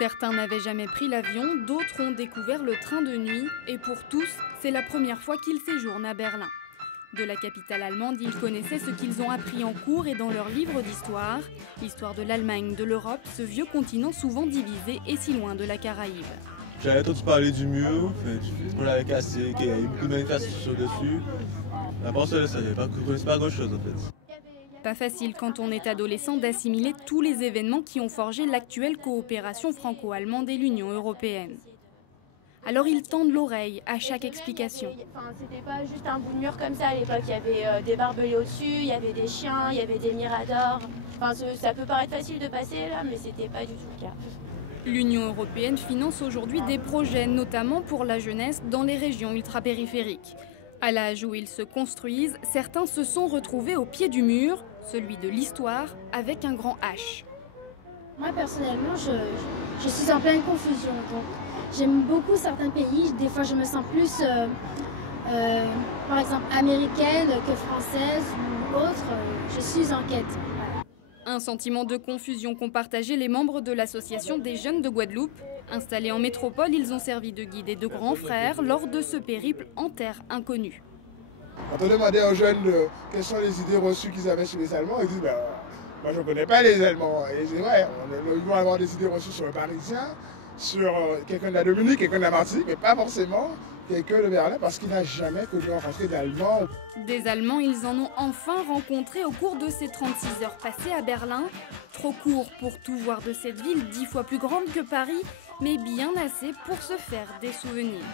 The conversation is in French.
Certains n'avaient jamais pris l'avion, d'autres ont découvert le train de nuit et pour tous, c'est la première fois qu'ils séjournent à Berlin. De la capitale allemande, ils connaissaient ce qu'ils ont appris en cours et dans leurs livres d'histoire. L'histoire de l'Allemagne, de l'Europe, ce vieux continent souvent divisé et si loin de la Caraïbe. J'avais entendu parler du mur, on l'avait cassé, qu'il y avait beaucoup de manifestations dessus. La personne ne savait pas, ne connaissait pas grand chose en fait. Pas facile quand on est adolescent d'assimiler tous les événements qui ont forgé l'actuelle coopération franco-allemande et l'Union européenne. Alors ils tendent l'oreille à chaque explication. C'était pas juste un bout de mur comme ça à l'époque, il y avait des barbelés au-dessus, il y avait des chiens, il y avait des miradors. Enfin, ça peut paraître facile de passer là, mais c'était pas du tout le cas. L'Union européenne finance aujourd'hui des projets, notamment pour la jeunesse, dans les régions ultrapériphériques. À l'âge où ils se construisent, certains se sont retrouvés au pied du mur, celui de l'histoire, avec un grand H. Moi personnellement, je suis en pleine confusion. Donc j'aime beaucoup certains pays, des fois je me sens plus, par exemple, américaine que française ou autre. Je suis en quête. Un sentiment de confusion qu'ont partagé les membres de l'association des jeunes de Guadeloupe. Installés en métropole, ils ont servi de guides et de grands frères lors de ce périple en terre inconnue. Quand on demandait aux jeunes quelles sont les idées reçues qu'ils avaient sur les Allemands, ils disent moi je ne connais pas les Allemands. Et c'est vrai, ils vont avoir des idées reçues sur le Parisien, sur quelqu'un de la Dominique, quelqu'un de la Martinique, mais pas forcément quelqu'un de Berlin parce qu'il n'a jamais connu rencontrer d'Allemands. Des Allemands, ils en ont enfin rencontré au cours de ces 36 heures passées à Berlin. Trop court pour tout voir de cette ville 10 fois plus grande que Paris, mais bien assez pour se faire des souvenirs.